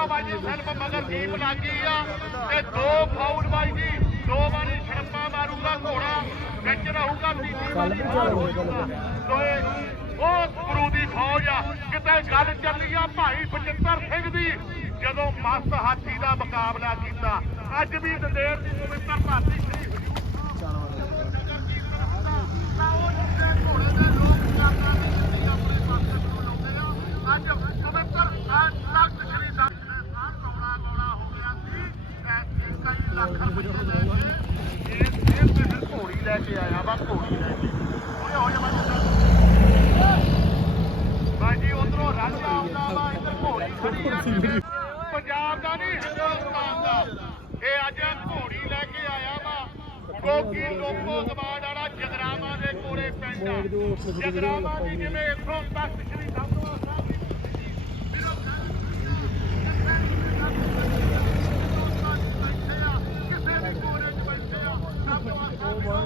ਉਧਰੋਂ ਬਾਈ ਜੀ ਮਗਰ ਦੀਪ ਲੱਗੀ ਆ ਤੇ ਦੋ ਫਾਉਲ ਬਾਈ ਜੀ ਦੋ ਵਾਰੀ ਛੜਪਾ ਮਾਰੂਗਾ ਘੋੜਾ ਵਿੱਚ ਰਹੂਗਾ ਤੀਜੀ ਵਾਰੀ ਦੋਏ ਉਹ ਗੁਰੂ ਦੀ ਫੌਜ ਆ। ਕਿਤੇ ਗੱਲ ਚੱਲੀ ਆ ਭਾਈ ਬਚਿੱਤਰ ਸਿੰਘ ਦੀ ਜਦੋਂ ਮਸਤ ਹਾਥੀ ਦਾ ਮੁਕਾਬਲਾ ਕੀਤਾ। ਅੱਜ ਵੀ ਦਲੇਰ ਦੀ ਪਵਿੱਤਰ ਭਾਰਤੀ ਸ਼੍ਰੀ ਹਜੂਰ ਅੱਜ ਪਵਿੱਤਰ ਤਖਤ ਸ਼੍ਰੀ ਦਰਬਾਰ ਸਾਹਿਬ ਰੌਲਾ ਗੌਲਾ ਹੋ ਗਿਆ ਸੀ ਐਸੀ ਕਈ ਲੱਖ ਰੁਪਏ ਲੈ ਕੇ ਇਹ ਇਹ ਫਿਰ ਘੋੜੀ ਲੈ ਕੇ ਆਇਆ ਵਾ ਘੋੜੀ ਲੈ ਕੇ ਉਹਨੇ ਹੋ ਜਾ ਬਾਜੀ ਉਧਰੋਂ ਰਾਜਾ ਆਉਂਦਾ ਵਾ ਇੱਧਰ ਘੋੜੀ ਖੜੀ ਆ ਪੰਜਾਬ ਦਾ ਨਹੀਂ, ਹਿੰਦੁਸਤਾਨ ਦਾ ਇਹ ਅੱਜ ਘੋੜੀ ਲੈ ਕੇ ਆਇਆ ਵਾ ਗੋਗੀ ਲੋਕੋ ਗਵਾੜ ਵਾਲਾ ਜਗਰਾਮਾ ਦੇ ਕੋਲੇ ਪਿੰਡ ਆ। ਜਗਰਾਮਾ ਦੀ ਜਿਵੇਂ ਇੱਥੋਂ ਤੱਕ ਸ਼੍ਰੀ ਦਮਦਮਾ ਸਾਹਿਬ ਦੀ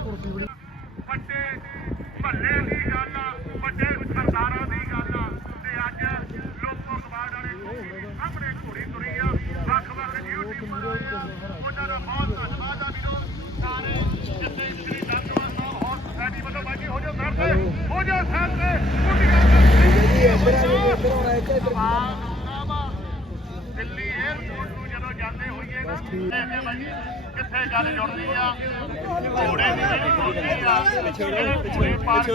ਵੱਡੇ ਮਹੱਲੇ ਦੀ ਗੱਲ ਆ ਵੱਡੇ ਸਰਦਾਰਾਂ ਦੀ ਗੱਲ ਆ ਤੇ ਅੱਜ ਲੋਕੋ ਕਬਾੜ ਵਾਲੇ ਘੋੜੀ ਦੇ ਸਾਹਮਣੇ ਘੋੜੀ ਤੁਰੀ ਆ ਵੱਖ ਵੱਖ ਯੂਟਿਊਬਰ ਆਏ ਆ ਉਹਨਾਂ ਦਾ ਬਹੁਤ ਧੰਨਵਾਦ ਆ ਵੀਰੋ ਸਾਰੇ ਜਿੱਤੇ ਸ੍ਰੀ ਦਰਬਾਰ ਸਾਹਿਬ ਹੋਰ ਸੋਸਾਇਟੀ ਵੱਲੋਂ ਬਾਜੀ ਹੋ ਜਾਓ ਸਰ ਤੇ ਹੋ ਜਾਓ ਸਰ ਤੇ ਕੁੜੀਆਂ ਦਿੱਲੀ 에ਅਰਪੋਰਟ ਨੂੰ ਜਦੋਂ ਜਾਂਦੇ ਹੋਈਏ ਨਾ ਦੇਖਦੇ ਬਾਜੀ ਕਿੱਥੇ ਗੱਲ ਜੁੜਦੀ ਆ ਘੋੜੇ ਦੀ ਜਿਹੜੀ ਬੋਲੀ ਆ ਜਿਹੜੇ ਘੋੜੇ ਪਾਰ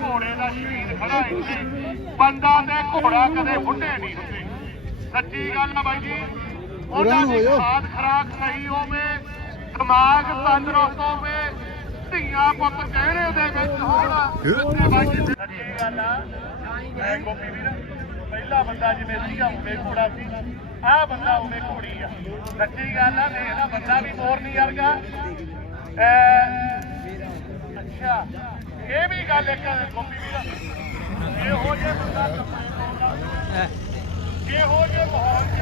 ਘੋੜੇ ਦਾ ਸ਼ਹੀਦ ਖੜਾ ਇੱਥੇ ਬੰਦਾ ਤੇ ਘੋੜਾ ਕਦੇ ਬੁੱਢੇ ਨਹੀਂ ਹੁੰਦੇ ਸੱਚੀ ਗੱਲ ਆ ਬਾਈ ਜੀ ਉਹਨਾਂ ਦੀ ਖਾਦ ਖਰਾਕ ਸਹੀ ਹੋਵੇ ਦਿਮਾਗ ਤੰਦਰੁਸਤ ਹੋਵੇ ਧੀਆਂ ਪੁੱਤ ਕਹਿਣੇ ਦੇ ਵਿੱਚ ਹੋਣ ਸੱਚੀ ਗੱਲ ਆ, ਮੈਂ ਗੋਪੀ ਵੀਰ, ਪਹਿਲਾ ਬੰਦਾ ਜਿਵੇਂ ਸੀਗਾ, ਉਵੇਂ ਘੋੜਾ ਸੀ। ਆਹ ਬੰਦਾ ਉਵੇਂ ਘੋੜੀ ਆ। ਸੱਚੀ ਗੱਲ ਆ ਦੇਖਦਾ ਬੰਦਾ ਵੀ ਮੋਰਨੀ ਵਰਗਾ। ਅੱਛਾ, ਇਹ ਵੀ ਗੱਲ ਇੱਕ ਗੋਪੀ ਵੀਰ ਇਹੋ ਜਿਹਾ ਬੰਦਾ ਇਹੋ ਜਿਹੇ ਮਾਹੌਲ 'ਚ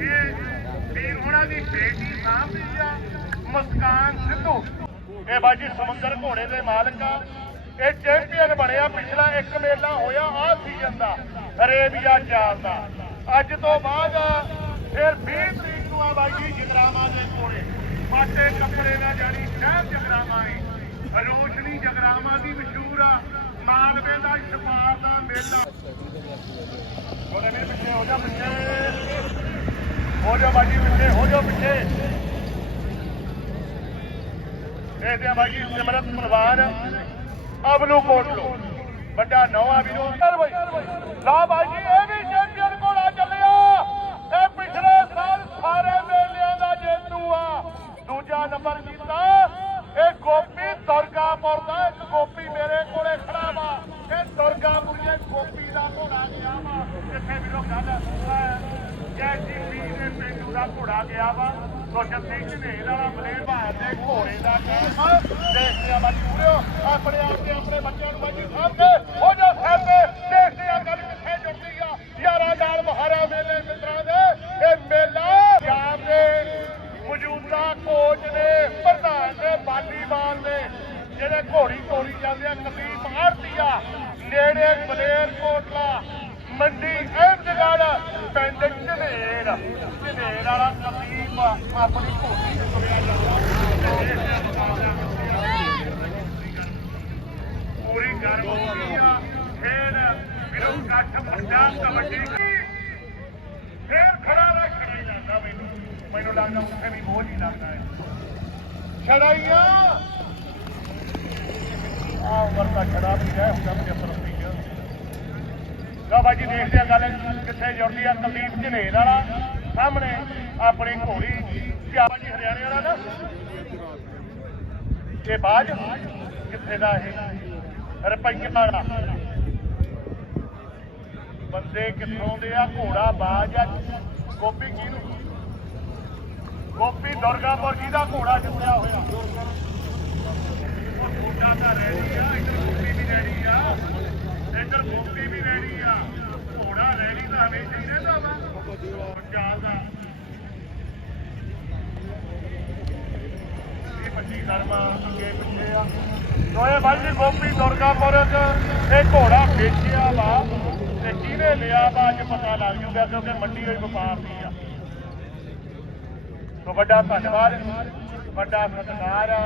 ਇਹ ਵੀਰ ਉਹਨਾਂ ਦੀ ਬੇਟੀ ਸਾਹਮਣੇ ਆ, ਮੁਸਕਾਨ ਸਿੱਧੂ। ਇਹ ਬਾਜੀ ਸਮੁੰਦਰ ਘੋੜੇ ਦੇ ਮਾਲਕ ਆ। ਇਹ ਚੈਂਪੀਅਨ ਬਣਿਆ ਪਿਛਲਾ ਇੱਕ ਮੇਲਾ ਹੋਇਆ ਆਹ ਸੀਜ਼ਨ ਦਾ, ਅਰੇਬੀਆ ਜਾਲ ਦਾ। ਅੱਜ ਤੋਂ ਬਾਅਦ ਫਿਰ 20 ਤਰੀਕ ਨੂੰ ਆ ਬਾਜੀ ਜਗਰਾਮਾ ਦੇ ਕੋਲੇ। ਪਾਟੇ ਕੱਪੜੇ ਦਾ ਜਾਨੀ ਸ਼ਹਿਰ ਜਗਰਾਮਾ ਹੈ ਰੋਸ਼ਨੀ ਜਗਰਾਮਾ ਦੀ ਮਸ਼ਹੂਰ ਆ ਮਾਲਵੇ ਦਾ ਛਪਾਰ ਦਾ ਮੇਲਾ। ਉਹਨੇ ਮੇਰੇ ਪਿੱਛੇ ਹੋ ਜਾ, ਪਿੱਛੇ। ਹੋ ਜਾ ਬਾਜੀ ਪਿੱਛੇ, ਹੋ ਜਾ ਪਿੱਛੇ। ਇਹ ਤੇ ਬਾਜੀ ਸਿਮਰਤ ਮਨਵਾਰ ਅਬਲੂ ਕੋਟਲੋ ਵੱਡਾ ਨਵਾਂ ਵੀਰੋ। ਲਾ ਬਾਜੀ ਇਹ ਵੀ ਚੈਂਪੀਅਨ ਕੋਲਾ ਚੱਲਿਆ। ਇਹ ਪਿਛਲੇ ਸਾਲ ਸਾਰੇ ਮੇਲਿਆਂ ਦਾ ਜੇਤੂ ਆ। ਦੂਜਾ ਨੰਬਰ ਕੀਤਾ। ਇਹ ਗੋਪੀ ਦੁਰਗਾਪੁਰ ਦਾ, ਇੱਕ ਗੋਪੀ ਮੇਰੇ ਕੋਲੇ ਖੜਾ ਵਾ। ਇਹ ਦੁਰਗਾਪੁਰੀਏ ਗੋਪੀ ਦਾ ਘੋੜਾ ਗਿਆ ਵਾ। ਜਿੱਥੇ ਵੀਰੋ ਗੱਲ ਜੈ ਜੀ ਪੀ ਦੇ ਪਿੰਡੂ ਦਾ ਘੋੜਾ ਗਿਆ ਵਾ। ਸੋਸ਼ਲ ਜੱਸੀ ਝਨੇਰ ਵਾਲਾ ਬਲੇਡ ਭਾਰ ਦੇ ਘੋੜੇ ਦਾ ਕੰਮ ਦੇਖਦੇ ਆ ਬਾਜੀ ਪੂਰਿਓ ਆਪਣੇ ਆਪ ਤੇ ਆਪਣੇ ਬੱਚਿਆਂ ਨੂੰ ਬਾਜੀ ਸਾਹਮਣੇ ਦੇਖਦੇ ਆ ਗੱਲ ਕਿੱਥੇ ਜੁੜਦੀ ਆ ਯਾਰਾਂ ਨਾਲ ਮਹਾਰਾ ਮੇਲੇ ਮਿੱਤਰਾਂ ਦੇ ਇਹ ਮੇਲਾ ਪੰਜਾਬ ਦੇ ਮੌਜੂਦਾ ਕੋਚ ਨੇ ਪ੍ਰਧਾਨ ਨੇ ਵਾਲੀਬਾਲ ਦੇ ਜਿਹੜੇ ਘੋੜੀ ਤੋੜੀ ਜਾਂਦੇ ਆ ਕਦੀਪ ਆਰਤੀਆ ਨੇੜੇ ਬਲੇਰ ਕੋਟਲਾ ਮੰਡੀ ਅਹਿਮਦਗੜ ਪਿੰਡ ਝਨੇਰ ਝਨੇਰ ਵਾਲਾ ਕਦੀਪ ਆਪਣੀ ਘੋੜੀ ਤੇ ਪੂਰੀ ਗਰਮ ਹੋ ਆ ਫੇਰ ਵੀਰੋ ਗੱਠ ਵੱਡਾ ਕਬੱਡੀ ਫੇਰ ਖੜਾ ਰੱਖਣਾ ਹੀ ਲੱਗਦਾ ਮੈਨੂੰ। ਮੈਨੂੰ ਲੱਗਦਾ ਉੱਥੇ ਵੀ ਬੋਝ ਹੀ ਲੱਗਦਾ ਹੈ। ਛੜਾਈਆਂ! ਆ ਉਮਰ ਦਾ ਛੜਾ ਵੀ ਰਹਿ ਹੁੰਦਾ ਮੇਰੇ ਸਰਪੀ ਲਓ ਬਾਜੀ ਦੇਖਦੇ ਆ ਗੱਲ ਕਿੱਥੇ ਜੁੜਦੀ ਆ ਕੁਲਦੀਪ ਝਨੇਰ ਵਾਲਾ। ਸਾਹਮਣੇ ਆਪਣੀ ਘੋੜੀ, ਕਿਆ ਬਾਜੀ ਹਰਿਆਣੇ ਵਾਲਾ ਨਾ? ਇਹ ਬਾਜ, ਕਿੱਥੇ ਦਾ ਇਹ? ਰੁਪਈਆ ਵਾਲਾ। ਬੰਦੇ ਕਿੱਥੋਂ ਦੇ ਆ? ਘੋੜਾ, ਬਾਜ ਆ। ਗੋਪੀ ਕਿਹਨੂੰ? ਗੋਪੀ ਦੁਰਗਾਪੁਰ ਜੀ ਦਾ ਘੋੜਾ ਜਿੱਤਿਆ ਹੋਇਆ। ਉਹ ਛੋਟਾ ਤਾਂ ਰੈਡੀ ਆ, ਇੱਧਰ ਗੋਪੀ ਵੀ ਰੈਡੀ ਆ। ਇੱਧਰ ਗੋਪੀ ਵੀ ਰੈਡੀ ਆ ਘੋੜਾ ਰੈਡੀ ਤਾਂ ਹਮੇਸ਼ਾ ਹੀ ਰਹਿੰਦਾ ਵਾ ਚੱਲਦਾ ਇਹ ਪੱਚੀ ਕਰਮਾ ਅੱਗੇ ਪਿੱਛੇ ਆ ਦੋਏ ਬਾਈ ਜੀ ਗੋਪੀ ਦੁਰਗਾਪੁਰ ਚ ਇਹ ਘੋੜਾ ਵੇਚਿਆ ਵਾ ਤੇ ਕਿਹਨੇ ਲਿਆ ਵਾ ਅੱਜ ਪਤਾ ਲੱਗ ਜੂਗਾ ਕਿਉਂਕਿ ਮੰਡੀ ਹੋਈ ਵਪਾਰ ਦੀ ਆ। ਸੋ ਵੱਡਾ ਧੰਨਵਾਦ, ਵੱਡਾ ਸਤਿਕਾਰ ਆ।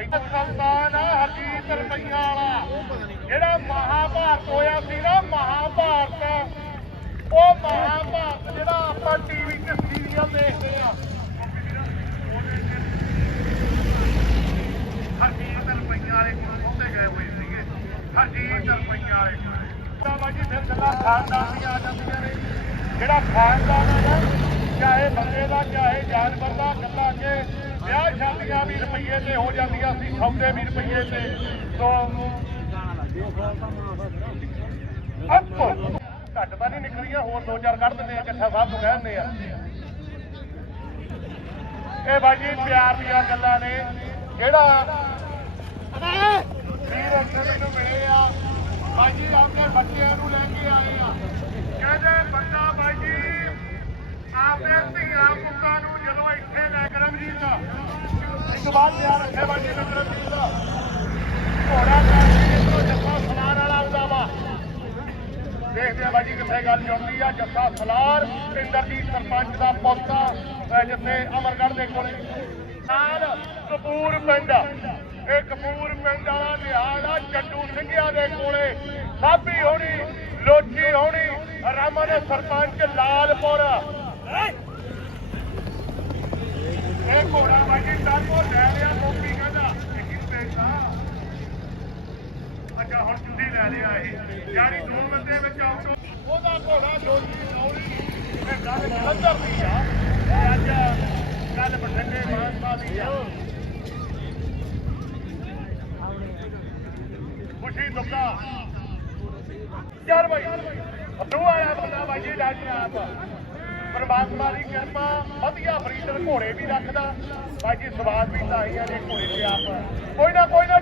ਇੱਥੇ ਸੰਤਾਨ ਆ, ਹਰਜੀਤ ਰੁਪਈਆ ਵਾਲਾ। ਜਿਹੜਾ ਮਹਾਭਾਰਤ ਹੋਇਆ ਸੀ ਨਾ, ਮਹਾਭਾਰਤ। ਉਹ ਮਹਾਭਾਰਤ ਜਿਹੜਾ ਆਪਾਂ ਟੀਵੀ 'ਚ ਸੀਰੀਅਲ ਦੇਖਦੇ ਆ ਹਰਜੀਤ ਰੁਪਈਆ ਵਾਲੇ ਕੋਲ ਗਏ ਹੋਏ ਸੀਗੇ ਹਰਜੀਤ ਰੁਪਈਆ ਵਾਲੇ ਤਾਂ ਬਾਜੀ ਫਿਰ ਗੱਲਾਂ ਖਾਨਦਾਨ ਦੀਆਂ ਆ ਜਾਂਦੀਆਂ ਨੇ ਜਿਹੜਾ ਖਾਨਦਾਨ ਆ ਚਾਹੇ ਬੰਦੇ ਦਾ ਚਾਹੇ ਜਾਨਵਰ ਦਾ ਗੱਲਾਂ ਕੇ ਵਿਆਹ ਸ਼ਾਦੀਆਂ ਵੀ ਰੁਪਈਏ ਤੇ ਹੋ ਜਾਂਦੀਆਂ ਸੀ ਸੌਦੇ ਵੀ ਰੁਪਈਏ ਤੇ ਸੋ ਘੱਟ ਤਾਂ ਨਹੀਂ ਨਿਕਲੀਆਂ ਹੋਰ ਦੋ ਚਾਰ ਕੱਢ ਦਿੰਦੇ ਆ ਇਕੱਠਾ ਸਾਹਿਬ ਨੂੰ ਕਹਿੰਦੇ ਆ ਇਹ ਬਾਜੀ ਪਿਆਰ ਦੀਆਂ ਗੱਲਾਂ ਨੇ। ਜਿਹੜਾ ਵੀਰ ਅੰਦਰ ਨੂੰ ਮਿਲੇ ਆ ਬਾਜੀ ਆਪਣੇ ਬੱਚਿਆਂ ਨੂੰ ਲੈ ਕੇ ਆਏ ਆ ਕਹਿੰਦੇ ਬੰਦਾ ਬਾਜੀ ਆਪਣੇ ਧੀਆਂ ਪੁੱਤਾਂ ਨੂੰ ਜਦੋਂ ਇੱਥੇ ਲੈ ਕਰਮਜੀਤ ਦਾ ਇੱਕ ਬਾਤ ਧਿਆਨ ਰੱਖਿਆ ਬਾਜੀ ਕਰਮਜੀਤ ਦਾ ਘੋੜਾ ਕਰਕੇ ਇਧਰੋਂ ਜੱਫਾ ਸਲਾਰ ਵਾਲਾ ਆਉਂਦਾ ਵਾ ਦੇਖਦੇ ਆ ਬਾਜੀ ਕਿੱਥੇ ਗੱਲ ਜੁੜਦੀ ਆ ਜੱਸਾ ਸਲਾਰ ਇੰਦਰਜੀਤ ਸਰਪੰਚ ਦਾ ਪੁੱਤ ਆ, ਅਹ ਜਿੱਥੇ ਅਮਰਗੜ੍ਹ ਦੇ ਕੋਲੇ ਨਾਲ ਕਪੂਰ ਪਿੰਡ ਇਹ ਕਪੂਰ ਪਿੰਡ ਵਾਲਾ ਨਿਹਾਲ ਆ ਜੱਟੂ ਸਿੰਘਿਆ ਦੇ ਕੋਲੇ। ਸਾਬੀ ਹੋਣੀ, ਲੋਚੀ ਹੋਣੀ ਰਮਨ ਸਰਪੰਚ ਲਾਲਪੁਰ। ਇਹ ਘੋੜਾ ਬਾਜੀ ਤਾਕੋ ਲੈ ਲਿਆ ਮੋਪੀ ਕਹਿੰਦਾ, ਇਹ ਕਿਹਨੂੰ ਅੱਛਾ, ਹੁਣ ਤੁਸੀਂ ਲੈ ਲਿਆ ਇਹ। ਯਾਨੀ ਦੋ ਬੰਦੇ ਵਿੱਚ ਆਊਟ ਉਹਦਾ ਘੋੜਾ ਜੋਗੀ ਨੌਰੀ ਇਹ ਗੱਲ ਜਲੰਧਰ ਦੀ ਆ। ਇਹ ਅੱਜ ਗੱਲ ਬਠਿੰਡੇ ਮਾਨਸਾ ਦੀ ਆ। ਖੁਸ਼ੀ ਯਾਰ ਭਾਈ ਤੂੰ ਆਇਆ ਬੰਦਾ ਬਾਈ ਜੀ ਡਾਕਟਰ ਆਪ। ਪਰਮਾਤਮਾ ਦੀ ਕਿਰਪਾ, ਵਧੀਆ ਬਰੀਡਰ ਘੋੜੇ ਵੀ ਰੱਖਦਾ। ਬਾਈ ਜੀ, ਸਵਾਦ ਵੀ ਤਾਂ ਆਈਆਂ ਨੇ ਘੋੜੇ ਤੇ ਆਪ। ਕੋਈ ਨਾ ਕੋਈ ਨਾ